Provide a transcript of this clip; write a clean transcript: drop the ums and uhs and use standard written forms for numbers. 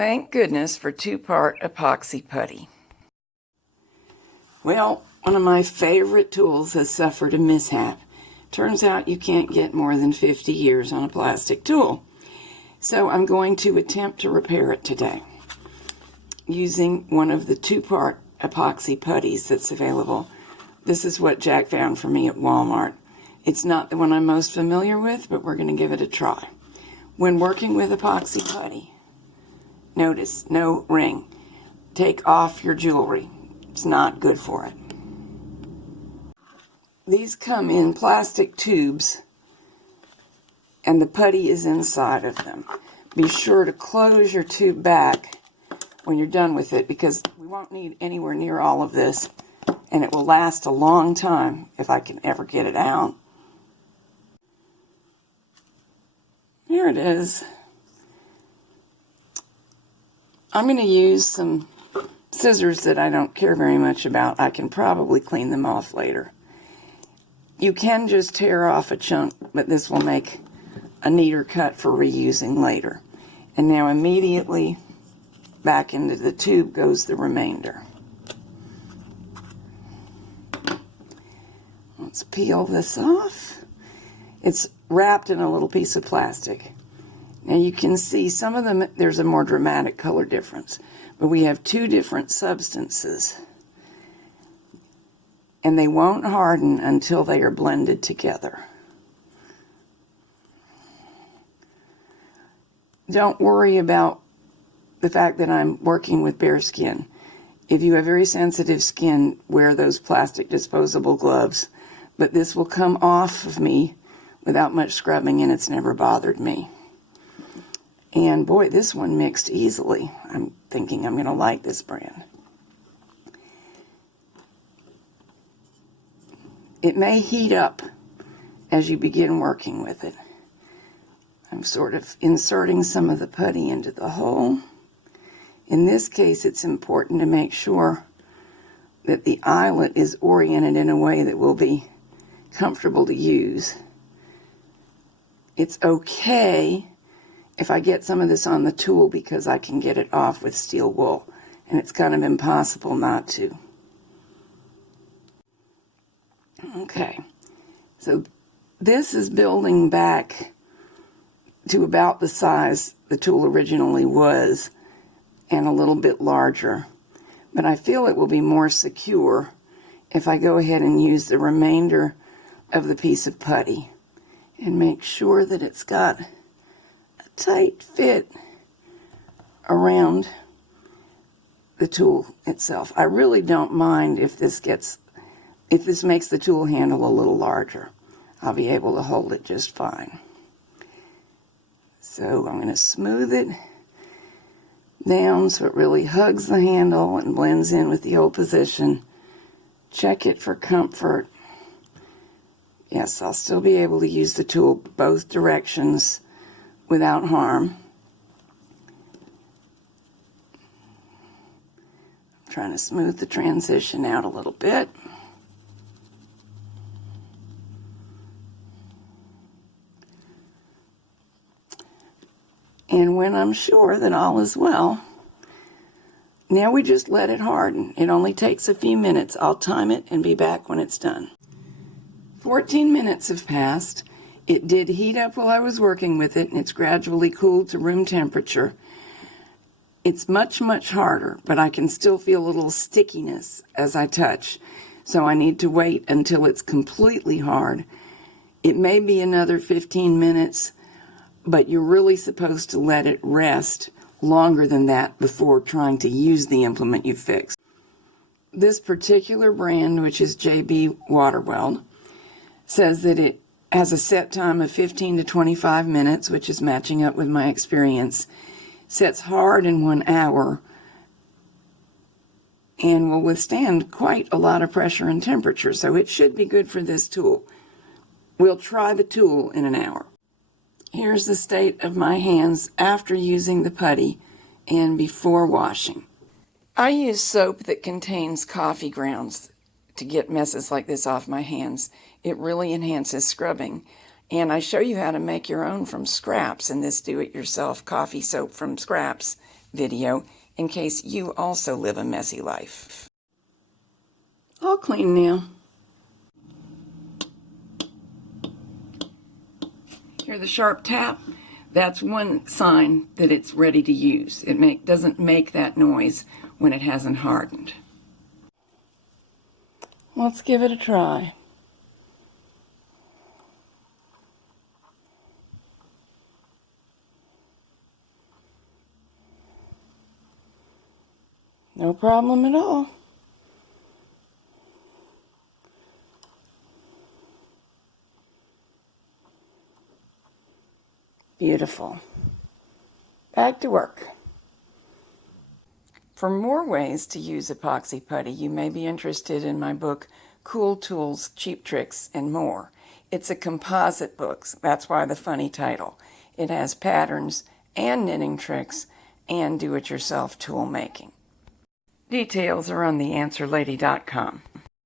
Thank goodness for two-part epoxy putty. Well, one of my favorite tools has suffered a mishap. Turns out you can't get more than 50 years on a plastic tool. So I'm going to attempt to repair it today using one of the two-part epoxy putties that's available. This is what Jack found for me at Walmart. It's not the one I'm most familiar with, but we're going to give it a try. When working with epoxy putty, notice no ring. Take off your jewelry. It's not good for it. These come in plastic tubes and the putty is inside of them. Be sure to close your tube back when you're done with it, because we won't need anywhere near all of this, and it will last a long time if I can ever get it out. Here it is. I'm going to use some scissors that I don't care very much about. I can probably clean them off later. You can just tear off a chunk, but this will make a neater cut for reusing later. And now immediately back into the tube goes the remainder. Let's peel this off. It's wrapped in a little piece of plastic. Now you can see some of them, there's a more dramatic color difference, but we have two different substances, and they won't harden until they are blended together. Don't worry about the fact that I'm working with bare skin. If you have very sensitive skin, wear those plastic disposable gloves, but this will come off of me without much scrubbing, and it's never bothered me. And boy, this one mixed easily. I'm thinking I'm going to like this brand. It may heat up as you begin working with it. I'm sort of inserting some of the putty into the hole. In this case, it's important to make sure that the eyelet is oriented in a way that will be comfortable to use. It's okay if I get some of this on the tool, because I can get it off with steel wool, and it's kind of impossible not to. Okay, so this is building back to about the size the tool originally was, and a little bit larger. But I feel it will be more secure if I go ahead and use the remainder of the piece of putty and make sure that it's got a tight fit around the tool itself. I really don't mind if this makes the tool handle a little larger. I'll be able to hold it just fine. So I'm going to smooth it down so it really hugs the handle and blends in with the old position. Check it for comfort. Yes, I'll still be able to use the tool both directions without harm. I'm trying to smooth the transition out a little bit. And when I'm sure that all is well, now we just let it harden. It only takes a few minutes. I'll time it and be back when it's done. 14 minutes have passed. It did heat up while I was working with it, and it's gradually cooled to room temperature. It's much, much harder, but I can still feel a little stickiness as I touch. So I need to wait until it's completely hard. It may be another 15 minutes, but you're really supposed to let it rest longer than that before trying to use the implement you fixed. This particular brand, which is JB Waterweld, says that it has a set time of 15 to 25 minutes, which is matching up with my experience. Sets hard in 1 hour and will withstand quite a lot of pressure and temperature, so it should be good for this tool. We'll try the tool in an hour. Here's the state of my hands after using the putty and before washing. I use soap that contains coffee grounds to get messes like this off my hands. It really enhances scrubbing. And I show you how to make your own from scraps in this do-it-yourself coffee soap from scraps video in case you also live a messy life. All clean now. Hear the sharp tap? That's one sign that it's ready to use. It doesn't make that noise when it hasn't hardened. Let's give it a try. No problem at all. Beautiful. Back to work. For more ways to use epoxy putty, you may be interested in my book, Cool Tools, Cheap Tricks, and More. It's a composite book, that's why the funny title. It has patterns and knitting tricks and do-it-yourself tool making. Details are on theanswerlady.com.